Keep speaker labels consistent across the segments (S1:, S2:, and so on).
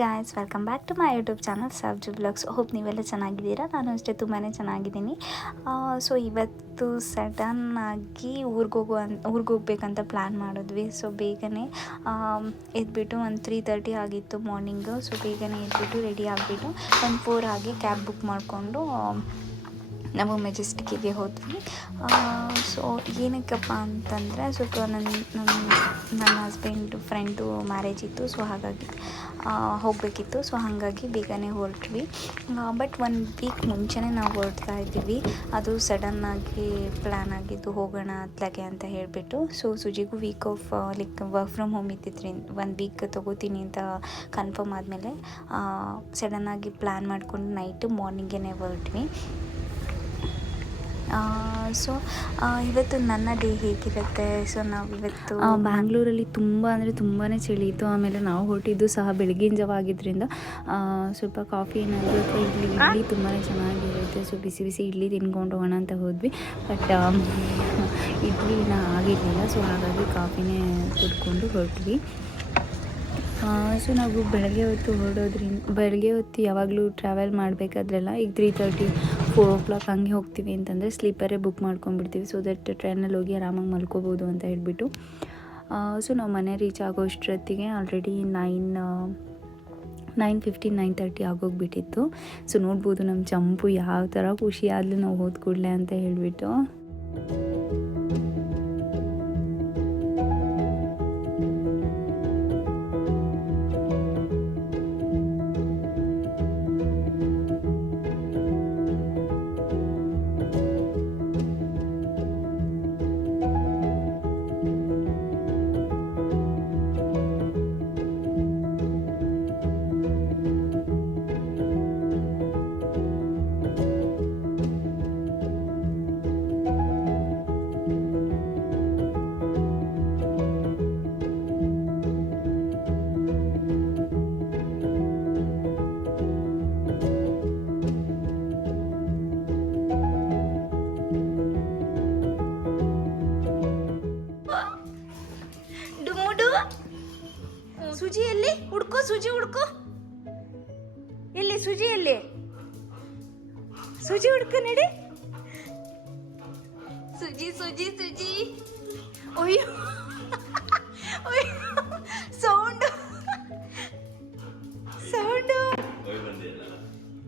S1: Guys welcome back to my YouTube channel Sarju blogs hope ನೀವೆಲ್ಲ ಚೆನ್ನಾಗಿದ್ದೀರಾ? ನಾನು ಅಷ್ಟೇ ತುಂಬಾ ಚೆನ್ನಾಗಿದ್ದೀನಿ. ಸೊ ಇವತ್ತು ಸಡನ್ ಆಗಿ ಊರಿಗೆ ಅನ್, ಊರಿಗೆ ಹೋಗ್ಬೇಕಂತ ಪ್ಲ್ಯಾನ್ ಮಾಡಿದ್ವಿ. ಸೊ ಬೇಗನೆ ಎದ್ಬಿಟ್ಟು ಒಂದು ತ್ರೀ ತರ್ಟಿ ಆಗಿತ್ತು ಮಾರ್ನಿಂಗು ಸೊ ಬೇಗನೆ ಎದ್ಬಿಟ್ಟು ರೆಡಿ ಆಗಿಬಿಟ್ಟು ಒಂದು ಫೋರ್ ಆಗಿ ಕ್ಯಾಬ್ ಬುಕ್ ಮಾಡಿಕೊಂಡು ನಾವು ಮೆಜೆಸ್ಟಿಕ್ಕಿಗೆ ಹೋದ್ವಿ. ಸೊ ಏನಕ್ಕಪ್ಪ ಅಂತಂದರೆ ಸ್ವಲ್ಪ ನನ್ನ ನನ್ನ ನನ್ನ ಹಸ್ಬೆಂಡ್ ಫ್ರೆಂಡು ಮ್ಯಾರೇಜ್ ಇತ್ತು ಸೊ ಹಾಗಾಗಿ ಹೋಗಬೇಕಿತ್ತು. ಸೊ ಹಾಗಾಗಿ ಬೇಗನೆ ಹೊರಟ್ವಿ. ಬಟ್ ಒನ್ ವೀಕ್ ಮುಂಚೆನೇ ನಾವು ಹೊರಡ್ತಾ ಇದ್ದೀವಿ. ಅದು ಸಡನ್ನಾಗಿ ಪ್ಲ್ಯಾನ್ ಆಗಿದ್ದು ಹೋಗೋಣ ಅತ್ಲಾಗೆ ಅಂತ ಹೇಳಿಬಿಟ್ಟು. So ಸುಜಿಗೂ week off like work from home ಇತ್ತಿದ್ರಿ ಒಂದು ವೀಕ್ ತೊಗೋತೀನಿ ಅಂತ ಕನ್ಫರ್ಮ್ ಆದಮೇಲೆ ಸಡನ್ನಾಗಿ ಪ್ಲ್ಯಾನ್ ಮಾಡಿಕೊಂಡು ನೈಟು ಮಾರ್ನಿಂಗೇ ಹೊರಟ್ವಿ. ಸೊ ಇವತ್ತು ನನ್ನ ಡೇ ಹೇಗಿರುತ್ತೆ? ಸೊ ನಾವು ಇವತ್ತು
S2: ಬ್ಯಾಂಗ್ಳೂರಲ್ಲಿ ತುಂಬ ಅಂದರೆ ತುಂಬಾ ಚಳಿ ಇತ್ತು. ಆಮೇಲೆ ನಾವು ಹೊರಟಿದ್ದು ಸಹ ಬೆಳಗಿನ ಜಾವ ಆಗಿದ್ದರಿಂದ ಸ್ವಲ್ಪ ಕಾಫಿ ಏನಾದರೂ ಅಥವಾ ಇಡ್ಲಿ ಇಡ್ಲಿ ತುಂಬಾ ಚೆನ್ನಾಗಿರುತ್ತೆ. ಸೊ ಬಿಸಿ ಬಿಸಿ ಇಡ್ಲಿ ತಿನ್ಕೊಂಡು ಹೋಗೋಣ ಅಂತ ಹೋದ್ವಿ. ಬಟ್ ಇಡ್ಲಿನ ಆಗಿರಲಿಲ್ಲ. ಸೊ ಹಾಗಾಗಿ ಕಾಫಿನೇ ಕುಡ್ಕೊಂಡು ಹೊರಟ್ವಿ. ಸೊ ನಾವು ಬೆಳಗ್ಗೆ ಹೊತ್ತು ಹೊರಡೋದ್ರಿಂದ, ಬೆಳಗ್ಗೆ ಹೊತ್ತು ಯಾವಾಗಲೂ ಟ್ರಾವೆಲ್ ಮಾಡಬೇಕಾದ್ರೆಲ್ಲ ಈಗ three thirty four o'clock ಹಂಗೆ ಹೋಗ್ತೀವಿ ಅಂತಂದರೆ ಸ್ಲೀಪರೇ ಬುಕ್ ಮಾಡ್ಕೊಂಡ್ಬಿಡ್ತೀವಿ. ಸೊ ದಟ್ ಟ್ರೈನಲ್ಲಿ ಹೋಗಿ ಆರಾಮಾಗಿ ಮಲ್ಕೋಬೋದು ಅಂತ ಹೇಳ್ಬಿಟ್ಟು. ಸೊ ನಾವು ಮನೆ ರೀಚ್ ಆಗೋ ಅಷ್ಟೊತ್ತಿಗೆ already nine nine fifteen nine thirty ಆಗೋಗ್ಬಿಟ್ಟಿತ್ತು. So ನೋಡ್ಬೋದು ನಮ್ಮ ಚಂಪು ಯಾವ ಥರ ಖುಷಿ ಆದ್ಲು ನಾವು ಹೋದ ಕೂಡಲೇ ಅಂತ ಹೇಳಿಬಿಟ್ಟು.
S1: ಸುಜಿ ಸುಜಿ ಅಯ್ಯೋ. ಅಯ್ಯೋ. ಸೌಂಡ್. ಸೌಂಡ್.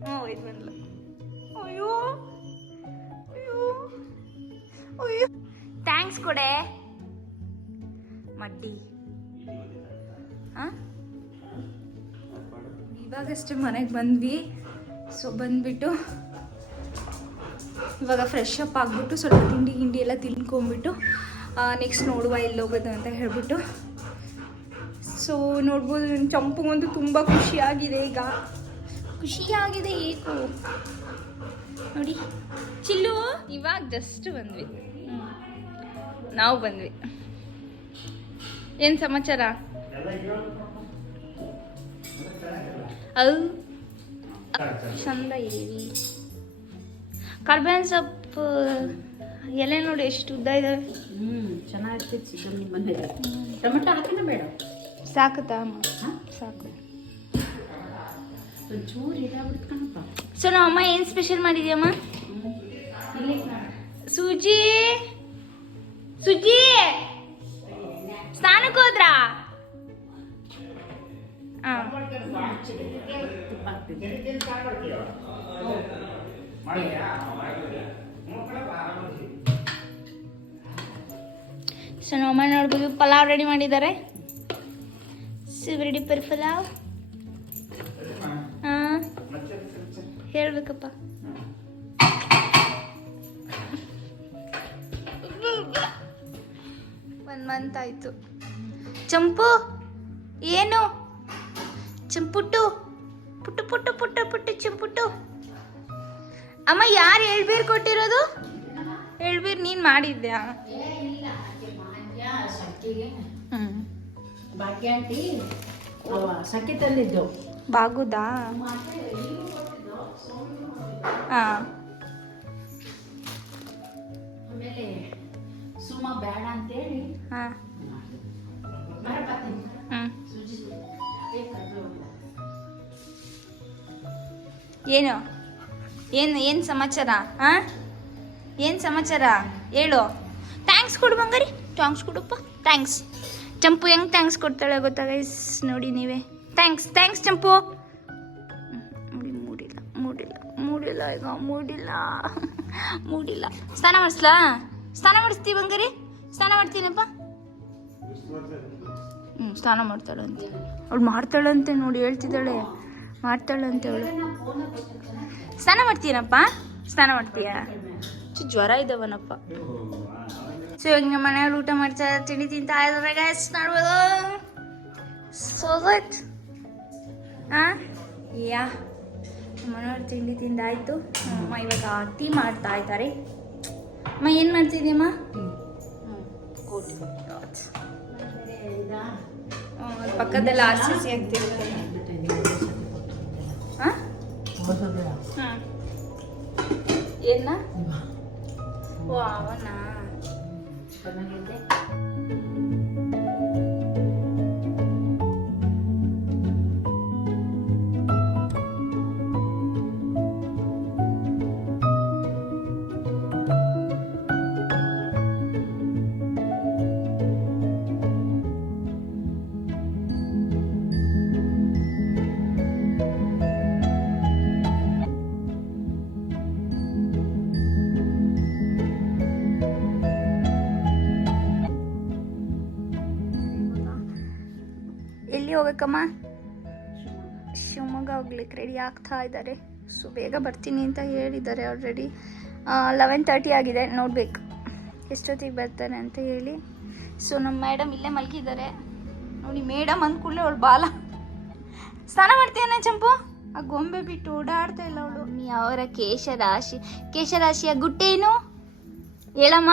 S1: ಹ್ಞೂ ಒಯ್ದು ಬಂದ್ಲು ಅಯ್ಯೋ. ಅಯ್ಯೋ. ಅಯ್ಯೋ. ಥ್ಯಾಂಕ್ಸ್ ಕೊಡೆ. ಮಡ್ಡಿ. ಇವಾಗಷ್ಟೇ ಮನೆಗೆ ಬಂದ್ವಿ. ಸೊ ಬಂದ್ಬಿಟ್ಟು ಇವಾಗ ಫ್ರೆಶ್ ಅಪ್ ಆಗಿಬಿಟ್ಟು ಸ್ವಲ್ಪ ತಿಂಡಿ ಗಿಂಡಿ ಎಲ್ಲ ತಿನ್ಕೊಂಬಿಟ್ಟು ನೆಕ್ಸ್ಟ್ ನೋಡುವ ಎಲ್ಲಿ ಹೋಗೋದು ಅಂತ ಹೇಳ್ಬಿಟ್ಟು. ಸೊ ನೋಡ್ಬೋದು ನನ್ನ ಚಂಪುಗಂತೂ ತುಂಬ ಖುಷಿಯಾಗಿದೆ ಈಗ. ಖುಷಿಯಾಗಿದೆ ಏಕು. ನೋಡಿ ಚಿಲ್ಲು. ಇವಾಗ ಜಸ್ಟ್ ಬಂದ್ವಿ. ನಾವು ಬಂದ್ವಿ. ಏನು ಸಮಾಚಾರ? ಅದು ಚಂದ ಇದೀವಿ ಕರ್ಬೇವಿನ ಸೊಪ್ಪು ಎಲೆ ನೋಡಿ ಎಷ್ಟು ಉದ್ದ ಇದಾವೆ
S3: ಹ್ಮ್ ಚೆನ್ನಾಗಿರ್ತೈತಿ ಚಿಕನ್ ನಿಮ್ಮ ಮನೇಲಿ ಟೊಮೆಟೊ ಹಾಕಿನ ಬೇಡ.
S1: ಸಾಕುತ್ತಾ ಅಮ್ಮ? ಸಾಕು.
S3: ಒಂಚೂರು ಇದಾಗ್ಬಿಡ್ತು ಕಣಪ್ಪ
S1: ಸೊ ನಮ್ಮ ಅಮ್ಮ ಏನು ಸ್ಪೆಷಲ್ ಮಾಡಿದ್ಯಮ್ಮ? ಸೂಜಿ. ಸುಜಿ. ಸ್ನಾನಕ್ಕೆ ಹೋದ್ರಾ? ಹಾಂ. ಸೊ ನಮ್ಮ ನೋಡ್ಬೋದು, ಪಲಾವ್ ರೆಡಿ ಮಾಡಿದ್ದಾರೆ. ರೆಡಿ ಪರ್ ಪಲಾವ್. ಹಾಂ, ಹೇಳ್ಬೇಕಪ್ಪ. ಒಂದು ಮಂತ್ ಆಯಿತು. ಚಂಪು, ಏನು? ಚಂಪುಟ್ಟು, ಪುಟ್ಟು ಪುಟ್ಟು ಪುಟ್ಟ ಪುಟ್ಟು ಚಂಪುಟ್ಟು. ಅಮ್ಮ ಯಾರು ಎಳ್ಬೀರ್ ಕೊಟ್ಟಿರೋದು? ಎಳ್ಬೀರ್ ನೀನು ಮಾಡಿದ್ಯಾ? ಬಾಗುದಾ? ಹಾಂ.
S3: ಸುಮ್ಮ ಬೇಡ ಅಂತೇಳಿ
S1: ಹಾಂ. ಏನು? ಏನು ಏನು ಸಮಾಚಾರ? ಹಾಂ ಏನು ಸಮಾಚಾರ? ಹೇಳು. ಥ್ಯಾಂಕ್ಸ್ ಕೊಡು ಬಂಗಾರಿ. ಥ್ಯಾಂಕ್ಸ್ ಕೊಡಪ್ಪ. ಥ್ಯಾಂಕ್ಸ್ ಚಂಪು ಹೆಂಗೆ ಥ್ಯಾಂಕ್ಸ್ ಕೊಡ್ತಾಳೆ ಗೊತ್ತಾ ಗೈಸ್ ನೋಡಿ ನೀವೇ. ಥ್ಯಾಂಕ್ಸ್ ಥ್ಯಾಂಕ್ಸ್ ಚಂಪು. ಮೂಡಿಲ್ಲ ಮೂಡಿಲ್ಲ ಮೂಡಿಲ್ಲ ಈಗ, ಮೂಡಿಲ್ಲ. ಮೂಡಿಲ್ಲ. ಸ್ನಾನ ಮಾಡಿಸ್ಲಾ? ಸ್ನಾನ ಮಾಡಿಸ್ತೀವಿ ಬಂಗಾರಿ? ಸ್ನಾನ ಮಾಡ್ತೀನಪ್ಪ? ಹ್ಞೂ ಸ್ನಾನ ಮಾಡ್ತಾಳಂತೆ. ಅವಳು ಮಾಡ್ತಾಳಂತೆ ನೋಡಿ, ಹೇಳ್ತಿದ್ದಾಳೆ. ಮಾಡ್ತಾಳಂತೆ ಅವಳು ಸ್ನಾನ ಮಾಡ್ತೀನಪ್ಪ ಸ್ನಾನ ಮಾಡ್ತೀಯಾ? ಜ್ವರ ಇದ್ದಾವನಪ್ಪ ಸೊ ನಮ್ಮ ಮನೆಯವ್ರು ಊಟ ಮಾಡ್ತಾ ತಿಂಡಿ ತಿಂತಾ ಇದ್ರೆ ಗೈಸ್ ನೋಡ್ಬೋದು? ಸೊ ಯಾ ಮನೆಯವ್ರು ತಿಂಡಿ ತಿಂದಾಯ್ತು. ಅಮ್ಮ ಇವಾಗ ಟೀ ಮಾಡ್ತಾ ಇದ್ದಾರೆ. ಅಮ್ಮ, ಏನು ಮಾಡ್ತಿದ್ದೀಯಮ್ಮ ಪಕ್ಕದಲ್ಲಿ ಆರ್ ಸಿ ಸಿ ಆಗ್ತಿರ್ತಾರೆ ಏನ? ಓ ಅವನಾ? ಹೋಗ್ಬೇಕಮ್ಮ ಶಿವಮೊಗ್ಗ ಹೋಗ್ಲಿಕ್ಕೆ ರೆಡಿ ಆಗ್ತಾ ಇದ್ದಾರೆ. ಸೊ ಬೇಗ ಬರ್ತೀನಿ ಅಂತ ಹೇಳಿದ್ದಾರೆ ಆಲ್ರೆಡಿ ಲೆವೆನ್ ತರ್ಟಿ ಆಗಿದೆ ನೋಡ್ಬೇಕು. ಎಷ್ಟೊತ್ತಿಗೆ ಬರ್ತಾರೆ ಅಂತ ಹೇಳಿ. ಸೊ ನಮ್ಮ ಮೇಡಮ್ ಇಲ್ಲೇ ಮಲಗಿದ್ದಾರೆ. ನೋಡಿ ಮೇಡಮ್ ಅಂದ್ಕೂಡಲೇ ಅವಳು ಬಾಲ. ಸ್ನಾನ ಮಾಡ್ತೀಯನ ಚಂಪು? ಆ ಗೊಂಬೆ ಬಿಟ್ಟು ಓಡಾಡ್ತಾ ಇಲ್ಲ ಅವಳು. ಅವರ ಕೇಶರಾಶಿ. ಕೇಶರಾಶಿಯ ಗುಟ್ಟೇನು ಹೇಳಮ್ಮ.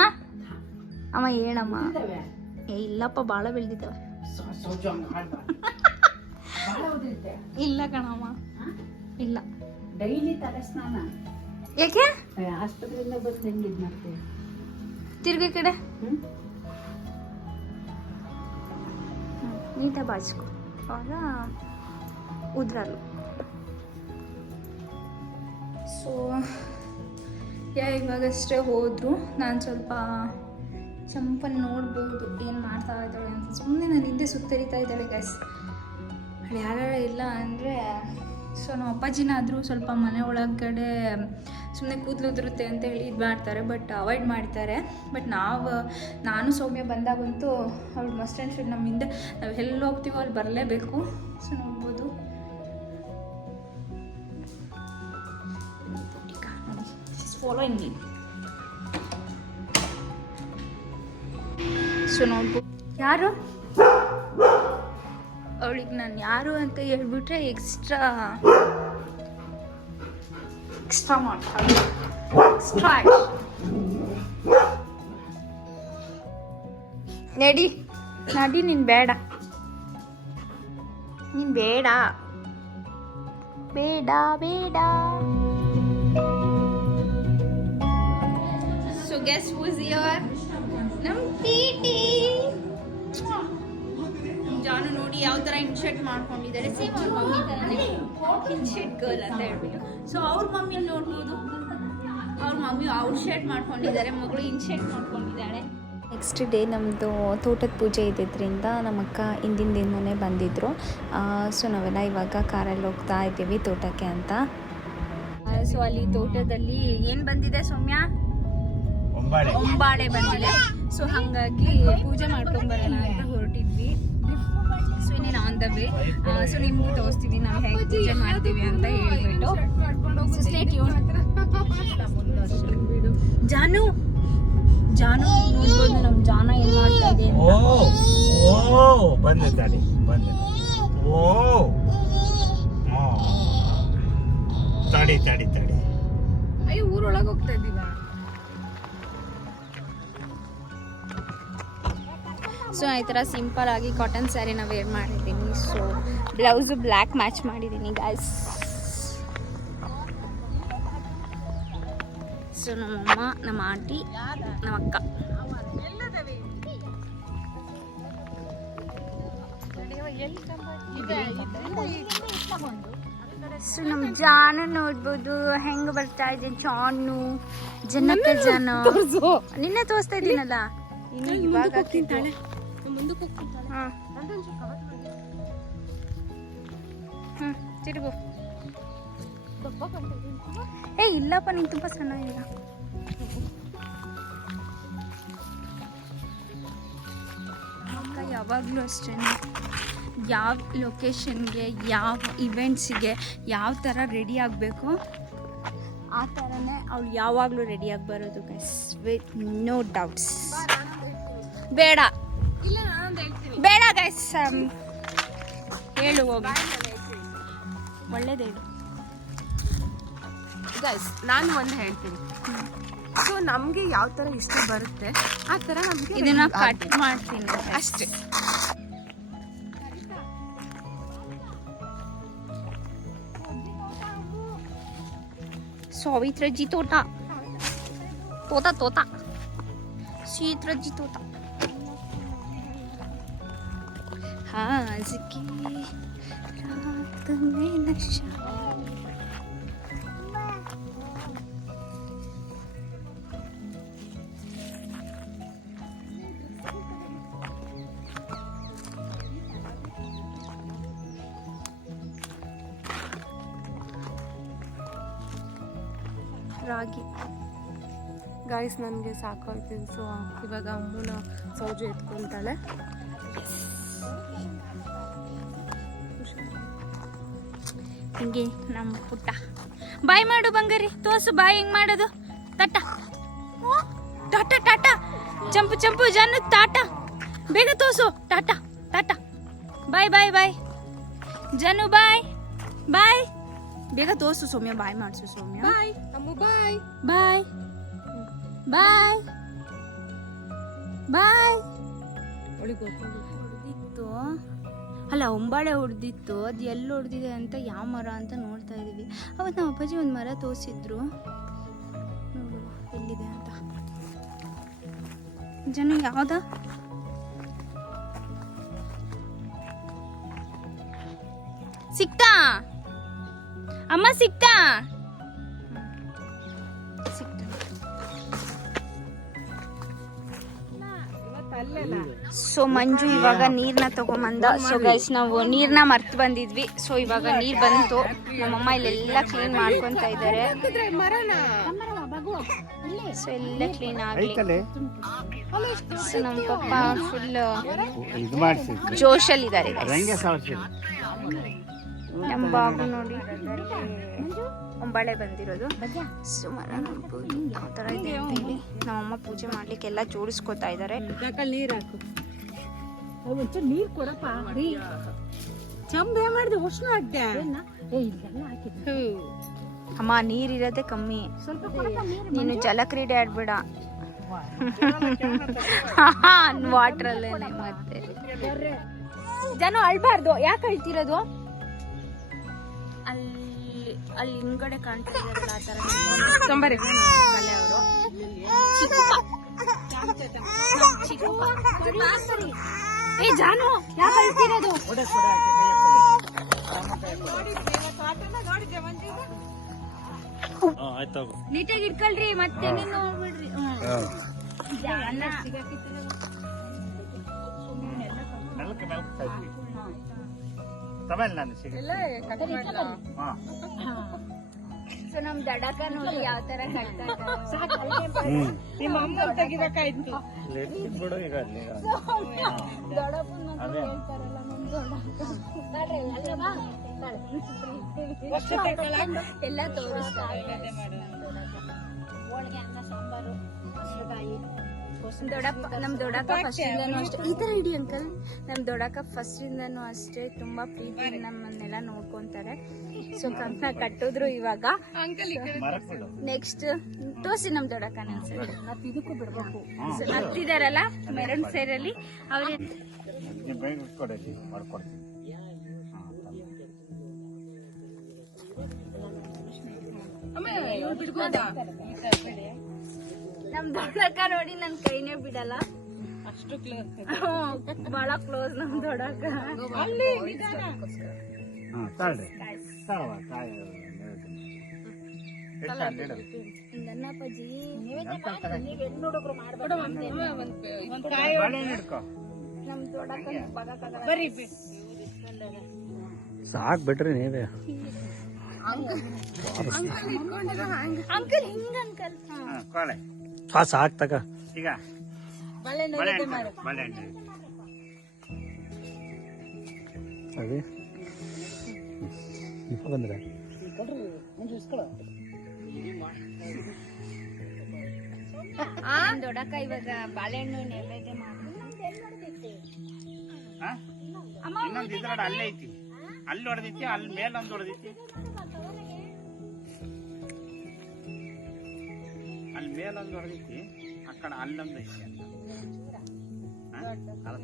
S1: ಅಮ್ಮ ಹೇಳಮ್ಮ. ಏ ಇಲ್ಲಪ್ಪ ಭಾಳ ಬೆಳೆದಿದ್ದಾವೆ. ಇಲ್ಲ ಕಣಮ್ಮ. ಇಲ್ಲ.
S3: ಡೈಲಿ ತಲೆ ಸ್ನಾನ
S1: ಯಾಕೆ
S3: ಆಸ್ಪತ್ರೆಯಿಂದ ಬಂದು ಹೆಂಗಿದ್ ಮಾಡ್ತೀವಿ
S1: ತಿರ್ಗಿ ಕಡೆ. ನೀಟಾಗಿ ಬಾಚ್ಕೊ ಅವಾಗ ಉದ್ರಲ್ಲ. ಸೊ ಯಾ ಇವಾಗಷ್ಟೇ ಹೋದರು. ನಾನು ಸ್ವಲ್ಪ ಚಂಪನ್ ನೋಡ್ಬೋದು ಏನು ಮಾಡ್ತಾ ಇದ್ದಾಳೆ ಅಂತ ಸುಮ್ಮನೆ ನಾನು ಹಿಂದೆ ಸುತ್ತರಿತಾ ಇದ್ದಾಳೆ ಗೈಸ್ ಅಲ್ಲಿ ಯಾರ್ಯಾರು ಇಲ್ಲ ಅಂದರೆ ಸೊ ನಮ್ಮ ಅಪ್ಪಾಜಿನಾದರೂ ಸ್ವಲ್ಪ ಮನೆ ಒಳಗಡೆ ಸುಮ್ಮನೆ ಕೂದಲು ಉದುರುತ್ತೆ ಅಂತ ಹೇಳಿ ಇದು ಮಾಡ್ತಾರೆ ಬಟ್ ಅವಾಯ್ಡ್ ಮಾಡ್ತಾರೆ. ಬಟ್ ನಾವು, ನಾನು ಸೌಮ್ಯ ಬಂದಾಗಂತೂ ಅವ್ಳು ಮಸ್ಟ್ ಆ್ಯಂಡ್ ಶುಡ್ ಹಿಂದೆ, ನಾವು ಎಲ್ಲಿ ಹೋಗ್ತೀವೋ ಅಲ್ಲಿ ಬರಲೇಬೇಕು. ಸೊ ನೋಡ್ಬೋದು. ಫಾಲೋಯಿಂಗ್ ಸೊ ನೋಡ್ಬೋದು ಯಾರು? ಅವಳಿಗೆ ನಾನು ಯಾರು ಅಂತ ಹೇಳ್ಬಿಟ್ರೆ ಎಕ್ಸ್ಟ್ರಾ ಎಕ್ಸ್ಟ್ರಾ ಮಾಡ್ತಾಳೆ ಎಕ್ಸ್ಟ್ರಾ ನಡಿ. ನಡಿ ನೀನು ಬೇಡ. ನೀನು ಬೇಡ. ಬೇಡ ಬೇಡ. ಸೊ ಗೆಸ್ ನಮ್ಮ ಟಿ ಜಾನು ನೋಡಿ ಯಾವ ಥರ ಇನ್ಶರ್ಟ್ ಮಾಡ್ಕೊಂಡಿದ್ದಾರೆ ಸೇಮ್ ಅವ್ರ ಮಮ್ಮಿ ಥರನೇ ಇನ್ಶರ್ಟ್ ಗರ್ಲ್ ಅಂತ ಹೇಳ್ಬಿಟ್ಟು. ಸೊ ಅವ್ರ ಮಮ್ಮಿ ನೋಡ್ಬೋದು. ಅವ್ರ ಮಮ್ಮಿ ಔಟ್ ಶರ್ಟ್ ಮಾಡ್ಕೊಂಡಿದ್ದಾರೆ. ಮಗಳು ಇನ್ಶರ್ಟ್ ಮಾಡ್ಕೊಂಡಿದ್ದಾಳೆ
S2: ನೆಕ್ಸ್ಟ್ ಡೇ ನಮ್ಮದು ತೋಟದ ಪೂಜೆ ಇದ್ದಿದ್ದರಿಂದ ನಮ್ಮ ಅಕ್ಕ ಹಿಂದಿನ ದಿನವೇ ಬಂದಿದ್ದರು ಸೊ ನಾವೆಲ್ಲ ಇವಾಗ ಕಾರಲ್ಲಿ ಹೋಗ್ತಾ ಇದ್ದೀವಿ ತೋಟಕ್ಕೆ ಅಂತ.
S1: ಸೊ ಅಲ್ಲಿ ತೋಟದಲ್ಲಿ ಏನು ಬಂದಿದೆ ಸೌಮ್ಯ?
S4: ಒಂಬಾಳೆ
S1: ಬಂದಿದೆ. ಸೊ ಹಾಗಾಗಿ ಪೂಜೆ ಮಾಡ್ಕೊಂಡ್ ಬರೋಣ ಅಂತ ಹೊರಟಿದ್ವಿ. ಸೊ ಇನ್ನೇನು ಆನ್ ದ ವೇ ಸೊ ನಿಮ್ಗೂ ತೋರಿಸ್ತೀವಿ ನಾವು ಹೇಗೆ ಪೂಜೆ ಮಾಡ್ತೀವಿ ಅಂತ ಹೇಳ್ಬಿಟ್ಟು. ಜಾನು ಜಾನು ನೋಡ್ಬೋದು ನಮ್ಮ ಜಾನ ಏನ್ ಮಾಡ್ತಾ ಇದೆ
S4: ಓ ಓ ಬಂದೆ ತಾಡಿ ಬಂದೆ. ಓ. ತಡಿ ತಡಿ ತಡಿ.
S1: ಅಯ್ಯೋ ಊರೊಳಗೆ ಹೋಗ್ತಾ ಇದ್ದೀವ ಸೊ ಈ ಥರ ಸಿಂಪಲ್ ಆಗಿ ಕಾಟನ್ ಸ್ಯಾರಿನ ವೇರ್ ಮಾಡಿದ್ದೀನಿ ಸೊ ಬ್ಲೌಸು ಬ್ಲ್ಯಾಕ್ ಮ್ಯಾಚ್ ಮಾಡಿದ್ದೀನಿ ಗಾಯ್ಸ್ ಸೊ ನಮ್ಮಮ್ಮ ನಮ್ಮ ಆಂಟಿ ನಮ್ಮ ಅಕ್ಕ. ಸೊ ನಮ್ ಜಾನ ನೋಡ್ಬೋದು ಹೆಂಗೆ ಬರ್ತಾ ಇದೆ ಜಾನು ಜನಕ್ಕೆ ಜನ. ನಿನ್ನೆ ತೋರಿಸ್ತಾ ಇದ್ದೀನಲ್ಲ? ಇನ್ನು ಇವಾಗ ಹಾಕಿದ್ದು. ಹಾಂ. ಹ್ಮ್ ತಿರುಗು. ಏ ಇಲ್ಲಪ್ಪ ನೀನು ತುಂಬ ಚೆನ್ನಾಗಿಲ್ಲ ಯಾವಾಗಲೂ ಅಷ್ಟೇ. ಯಾವ ಲೊಕೇಶನ್ಗೆ ಯಾವ ಇವೆಂಟ್ಸಿಗೆ ಯಾವ ಥರ ರೆಡಿ ಆಗಬೇಕು? ಆ ಥರನೇ ಅವಳು ಯಾವಾಗಲೂ ರೆಡಿಯಾಗಿ ಬರೋದು ಗೈಸ್ ವಿತ್ ನೋ ಡೌಟ್ಸ್ ಬೇಡ. ಬೇಡ ಗೈಸ್ ಹೇಳು ಹೋಗಿ. ಒಳ್ಳೇದು ಹೇಳು
S5: ಗೈಸ್ ನಾನು ಒಂದು ಹೇಳ್ತೀನಿ. ಸೊ ನಮಗೆ ಯಾವ ಥರ ಇಷ್ಟ ಬರುತ್ತೆ ಆ ಥರ ನಮಗೆ
S1: ಇದನ್ನ ಕಟ್ ಮಾಡ್ತೀನಿ
S5: ಅಷ್ಟೇ.
S1: ಸಾವಿತ್ರಜಿ ತೋಟ. ತೋತ ತೋತ. ಸೀತ್ರಜಿ ತೋತ. आज की रात में नशा ರಾಗಿ
S5: ಗೈಸ್ ನನಗೆ ಸಾಕಾಯ್ತು ಸೊ ಇವಾಗ ಅಮ್ಮನ ಸೌಜು ಎತ್ಕೊಂತಾಳೆ
S1: ಹಿಂಗೆ ನಮ್ಮ ಪುಟ್ಟ. ಬಾಯ್ ಮಾಡು ಬಂಗಾರಿ ತೋರ್ಸು ಬಾಯ್ ಹೆಂಗ್ ಮಾಡೋದು. ತಟ್ಟ. ಟಾಟ ಟಾಟ ಚಂಪು ಚಂಪು ಜನ ತಾಟ. ಬೇಗ ತೋಸು ಟಾಟ ಟಾಟ ಬಾಯ್ ಬಾಯ್ ಬಾಯ್. ಜನು ಬಾಯ್. ಬಾಯ್. ಬೇಗ ತೋರ್ಸು ಸೌಮ್ಯ ಬಾಯ್ ಮಾಡಿಸು ಸೌಮ್ಯ.
S5: ಬಾಯ್. ಅಮ್ಮ ಬಾಯ್.
S1: ಬಾಯ್. ಬಾಯ್. ಬಾಯ್.
S5: ಒಳಗೆ
S1: ಹೊಡೆದಿತ್ತು ಅಲ್ಲ, ಒಂಬಾಳೆ ಹೊಡೆದಿತ್ತು ಅದು ಎಲ್ಲಿ ಹೊಡೆದಿದೆ ಅಂತ ಯಾವ ಮರ ಅಂತ ನೋಡ್ತಾ ಇದ್ದೀವಿ. ಅವತ್ತು ನಮ್ಮ ಅಪ್ಪಾಜಿ ಒಂದು ಮರ ತೋರಿಸಿದ್ರು. ನೋಡು, ಎಲ್ಲಿದೆ ಅಂತ. ಜನ ಯಾವ್ದ? ಸಿಕ್ತಾ? ಅಮ್ಮ ಸಿಕ್ತಾ? ಸೊ ಮಂಜು ಇವಾಗ ನೀರ್ನ ತಗೊಂಬಂದ. ಸೊ ಗೈಸ್ ನಾವು ನೀರ್ನ ಮರ್ತು ಬಂದಿದ್ವಿ. ಸೊ ಇವಾಗ ನೀರ್ ಬಂತು. ನಮ್ಮಮ್ಮ ಇಲ್ಲೆಲ್ಲ ಕ್ಲೀನ್ ಮಾಡ್ಕೊಂತ ಇದ್ದಾರೆ ಸೊ ಎಲ್ಲ ಕ್ಲೀನ್ ಆಗ್ಲಿ. ಸೊ ನಮ್ಮ ಪಪ್ಪ ಫುಲ್
S4: ಇದು
S1: ಬಾಬು ನೋಡಿ. ಒಂಬಳೆ ಬಂದಿರೋದು. ಸುಮಾರು ನೋಡ್ಬೋದು. ಯಾವ ಥರ ಇದೆ ಅಂತ ಹೇಳಿ. ನಮ್ಮಮ್ಮ ಪೂಜೆ ಮಾಡ್ಲಿಕ್ಕೆ ಎಲ್ಲ ಜೋಡಿಸ್ಕೊತಾ ಇದ್ದಾರೆ.
S3: ನೀರು ಹಾಕು. ನೀರು ನೀರ್ ಕೊಡಪ್ಪ. ಚಂಬೆ ಮಾಡಿದೆ? ಉಷ್ಣ ಹಾಕ್ದೆ.
S1: ಅಮ್ಮ ನೀರಿರೋದೇ ಕಮ್ಮಿ.
S3: ಸ್ವಲ್ಪ ಜಲ ಕ್ರೀಡೆ
S1: ನೀನು ಜಲಕ್ರೀಡೆ ಆಡ್ಬೇಡ. ವಾಟರ್ ಅಲ್ಲೇನೆ ಮತ್ತೆ. ಜನ ಅಳ್ಬಾರ್ದು. ಯಾಕೆ ಅಳ್ತಿರೋದು? ಅಲ್ಲಿ ಹಿಂದ್ಗಡೆ ಕಾಣ್ತಾ ಆ ತರ
S5: ತೊಂಬರಿ.
S1: ಅವರು ಏ ಜಾನು ಯಾವ ಹೇಳ್ತಿರೋದು
S4: ಆಯ್ತು
S1: ನೀಟಾಗಿ ಇಟ್ಕೊಳ್ರಿ ಮತ್ತೆ ನೀನು ಜಾನ
S4: ತಮೇಲ್ ನಾನು
S1: ಸೊ ನಮ್ ದಡಕ ನೋಡಿ ಯಾವ ತರ
S3: ನಿಮ್ಮ ಅಮ್ಮ ತೆಗಿಬೇಕಾಯ್ತು
S4: ಲೇಟ್ ಬಿಡು ಈಗ ಅಲ್ಲಿ.
S1: ದೊಡ್ಡಪ್ಪನ
S4: ಅದೇ.
S1: ಹೇಳ್ತಾರಲ್ಲ ಎಲ್ಲ ತೋರಿಸ್ತಾರೆ ಹೋಳಿಗೆ ಅನ್ನ ಸಾಂಬಾರು ಮೊಸರುಗಾಯಿ ದೊಡ್ಡಪ್ಪ ನಮ್ ದೊಡ್ಡಕ್ಕ ಫಸ್ಟ್ ಇಂದನೂ ಅಷ್ಟೇ. ಈ ತರ ಇಡಿ ಅಂಕಲ್ ನಮ್ ದೊಡ್ಡಕ್ಕ ಫಸ್ಟ್ ಇಂದನೂ ಅಷ್ಟೇ ತುಂಬಾ ಪ್ರೀತಿ ನಮ್ಮನ್ನೆಲ್ಲ ನೋಡ್ಕೊಂತಾರೆ. ಸೊ ಕಂಪ್ನ ಕಟ್ಟಿದ್ರು ಇವಾಗ. ನೆಕ್ಸ್ಟ್ ತೋರಿಸಿ. ನಮ್ ದೊಡ್ಡಕ್ಕನ
S3: ಇದಕ್ಕೂ ಬಿಡ್ಬೇಕು
S1: ಹತ್ತಿದಾರಲ್ಲ ಮೆರಣ್ ಸೇರಲ್ಲಿ ಅವ್ರ
S4: ನೀವು ಬೇಗ ಕೊಡಲಿ ಮಾಡ್ಕೊಡ್ತೀನಿ. ತಮ್ಮ.
S1: ನಮ್ ದೊಡ್ಡಕ್ಕ ನೋಡಿ ನನ್ ಕೈನೇ ಬಿಡಲ್ಲ.
S3: ಅಷ್ಟು ಕ್ಲೋಸ್
S1: ಬಹಳ ಕ್ಲೋಸ್ ನಮ್ ದೊಡ್ಡಕ್ಕ.
S6: ಸಾಕು ಬಿಡ್ರಿ ನೀವೇ.
S4: ಹಾ, ಕೋಳೆ.
S6: ಹಾ ಸಾಕು ತಗ
S4: ಈಗ
S6: ಅದೇ. ಬಂದ್ರೆ
S2: ದೊಡ್ಡಕ್ಕ ಇವಾಗ ಬಾಳೆಹಣ್ಣು ನೈವೇದ್ಯ?
S4: ಇನ್ನೊಂದು ಅಲ್ಲೇ ಐತಿ. ಅಲ್ಲಿ ಹೊಡೆದೈತಿ ಅಲ್ಲಿ ಮೇಲೊಂದು ಹೊಡೆದೈತಿ ಅಲ್ಲಿ ಮೇಲೊಂದು ಹೊಡೆದೈತಿ ಆ ಕಡೆ ಅಲ್ಲೊಂದು ಐತಿ ಅಂತ. ಹಾ? ಅಲ್ಲ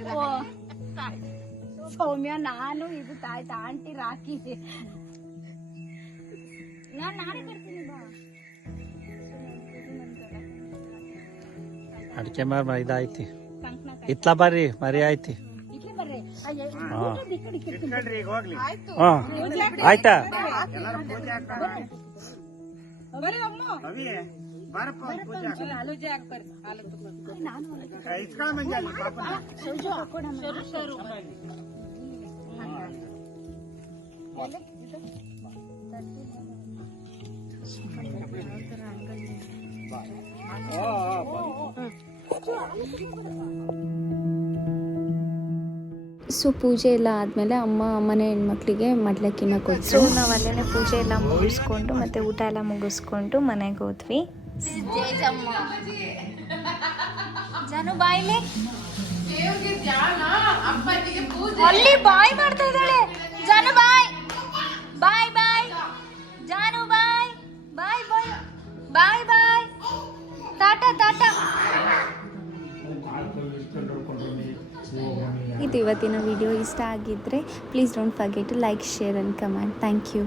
S4: ತಗೋ.
S2: ಸೌಮ್ಯ ನಾನು ಇದು ತಾಯ್ತ ಆಂಟಿ ರಾಕಿ. ನಾನು ನಾಳೆ ಬರ್ತೀನಿ ಬಾ.
S6: ಅಡಿಕೆ ಮರ ಇದಾಯ್ತಿ. ಇತ್ಲ ಬರ್ರಿ ಮರಿ ಆಯ್ತಿ. ಆಯ್ತಾ?
S4: ಎಲ್ಲರೂ ಪೂಜೆ ಹಾಕೋಣ ಅವಿ ಬಾರಪ್ಪ ಒಂದ್ ಪೂಜೆ ಹಾಕೋಣ
S3: ಆಲೂಜೆ ಹಾಕ್ಬಾರ್ದು ಹಾಲು ತುಪ್ಪ.
S4: ಇಸ್ಕೊಳ ಮಂಜ ಅಲ್ಲಿ ಪಾಪ
S2: ಸೊ ಪೂಜೆ ಎಲ್ಲ ಆದಮೇಲೆ ಅಮ್ಮ ಮನೆ ಹೆಣ್ಮಕ್ಳಿಗೆ ಮಡ್ಲಕ್ಕಿನ
S1: ಸೊ
S2: ಕೊಟ್ಟು
S1: ನಾವು ಅಲ್ಲೇ ಪೂಜೆ ಎಲ್ಲ ಮುಗಿಸ್ಕೊಂಡು ಮತ್ತೆ ಊಟ ಎಲ್ಲ ಮುಗಿಸ್ಕೊಂಡು ಮನೆಗೆ ಹೋದ್ವಿ. ಜಾನು ಬಾಯಿಲೆ. ಅಲ್ಲಿ ಬಾಯ್ ಮಾಡ್ತಾ ಇದ್ದಾಳೆ. ಜಾನು ಬಾಯ್. ಬಾಯ್ ಬಾಯ್. ಜಾನು ಬಾಯ್. ಬಾಯ್ ಬಾಯ್. ಬಾಯ್ ಬಾಯ್. ಟಾಟಾ ಟಾಟಾ.
S2: ಇವತ್ತಿನ ವಿಡಿಯೋ ಇಷ್ಟ ಆಗಿದ್ದರೆ please don't forget to like share and comment thank you